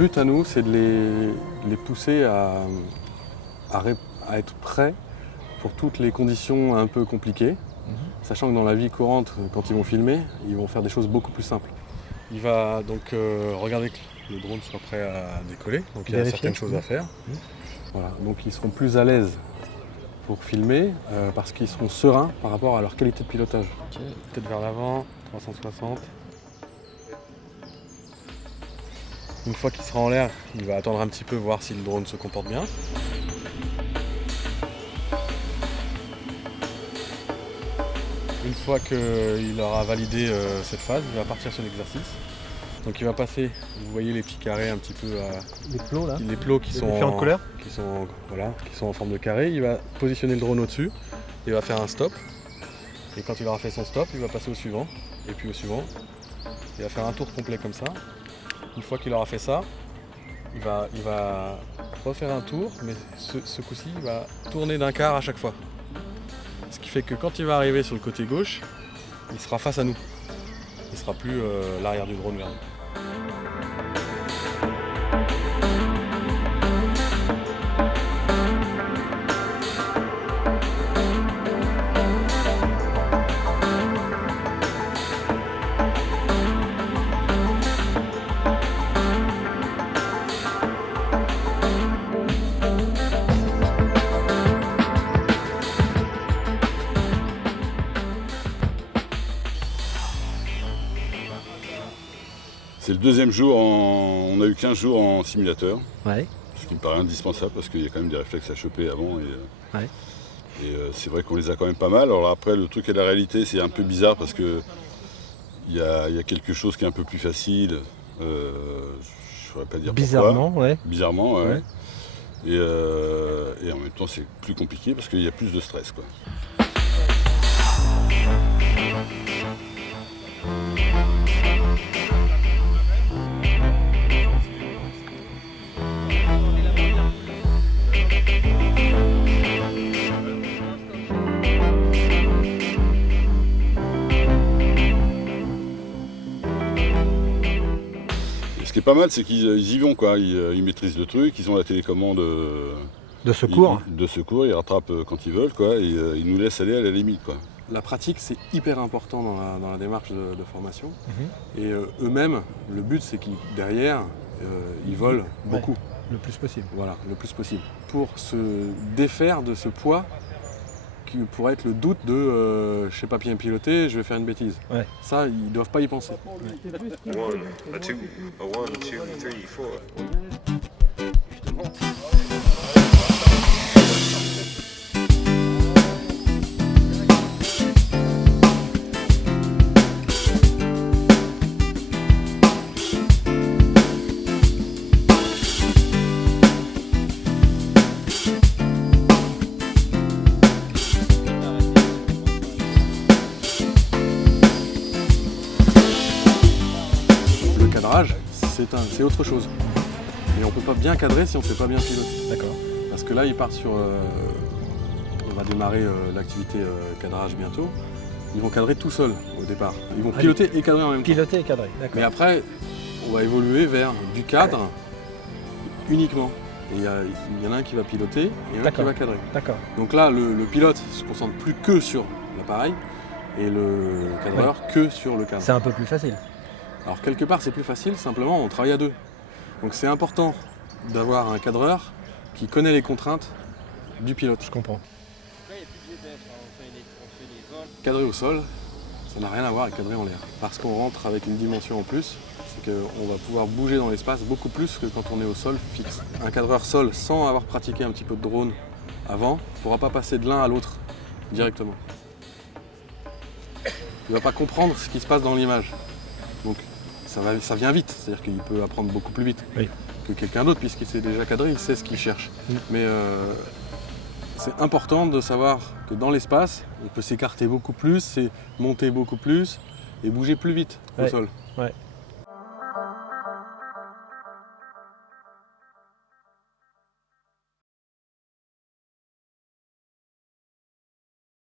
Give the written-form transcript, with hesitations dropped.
but à nous, c'est de les pousser à être prêts pour toutes les conditions un peu compliquées, sachant que dans la vie courante, quand ils vont filmer, ils vont faire des choses beaucoup plus simples. Il va donc regarder que le drone soit prêt à décoller, donc il y a certaines choses à faire. Voilà, donc ils seront plus à l'aise pour filmer parce qu'ils seront sereins par rapport à leur qualité de pilotage. Okay. Peut-être vers l'avant, 360. Une fois qu'il sera en l'air, il va attendre un petit peu, voir si le drone se comporte bien. Une fois qu'il aura validé cette phase, il va partir sur l'exercice. Donc il va passer, vous voyez les petits carrés un petit peu les plots là. Les plots qui sont différentes couleurs. Qui sont en forme de carré. Il va positionner le drone au-dessus, il va faire un stop. Et quand il aura fait son stop, il va passer au suivant. Et puis au suivant, il va faire un tour complet comme ça. Une fois qu'il aura fait ça, il va refaire un tour, mais ce coup-ci, il va tourner d'un quart à chaque fois. Ce qui fait que quand il va arriver sur le côté gauche, il sera face à nous. Il ne sera plus l'arrière du drone vers nous. C'est le deuxième jour, on a eu 15 jours en simulateur, Ouais. ce qui me paraît indispensable parce qu'il y a quand même des réflexes à choper avant. Et c'est vrai qu'on les a quand même pas mal. Alors après, le truc et la réalité, c'est un peu bizarre parce que il y a quelque chose qui est un peu plus facile. Je ne saurais pas dire bizarrement, pourquoi. ouais. Bizarrement, ouais. Et en même temps, c'est plus compliqué parce qu'il y a plus de stress, quoi. Ce qui est pas mal, c'est qu'ils y vont, quoi. Ils maîtrisent le truc, ils ont la télécommande de secours. Ils rattrapent quand ils veulent, quoi, et ils nous laissent aller à la limite, quoi. La pratique, c'est hyper important dans la démarche de formation. Et eux-mêmes, le but, c'est qu'ils, derrière, ils volent beaucoup. Le plus possible. Voilà, le plus possible. Pour se défaire de ce poids qui pourrait être le doute de je sais pas bien piloter, je vais faire une bêtise. Ouais. Ça, ils ne doivent pas y penser. C'est autre chose. Et on ne peut pas bien cadrer si on ne sait pas bien piloter. D'accord. Parce que là, il part sur... on va démarrer l'activité cadrage bientôt. Ils vont cadrer tout seuls au départ. Ils vont piloter et cadrer en même temps. Piloter et cadrer, d'accord. Mais après, on va évoluer vers du cadre uniquement. Et il y en a un qui va piloter et un qui va cadrer. D'accord. Donc là, le pilote se concentre plus que sur l'appareil et le cadreur que sur le cadre. C'est un peu plus facile. Alors quelque part c'est plus facile, simplement on travaille à deux. Donc c'est important d'avoir un cadreur qui connaît les contraintes du pilote. Je comprends. Cadrer au sol, ça n'a rien à voir avec cadrer en l'air. Parce qu'on rentre avec une dimension en plus, c'est qu'on va pouvoir bouger dans l'espace beaucoup plus que quand on est au sol fixe. Un cadreur sol sans avoir pratiqué un petit peu de drone avant ne pourra pas passer de l'un à l'autre directement. Il ne va pas comprendre ce qui se passe dans l'image. Donc ça vient vite, c'est-à-dire qu'il peut apprendre beaucoup plus vite que quelqu'un d'autre puisqu'il s'est déjà cadré, il sait ce qu'il cherche. Mais c'est important de savoir que dans l'espace, on peut s'écarter beaucoup plus, monter beaucoup plus et bouger plus vite au sol. Ouais.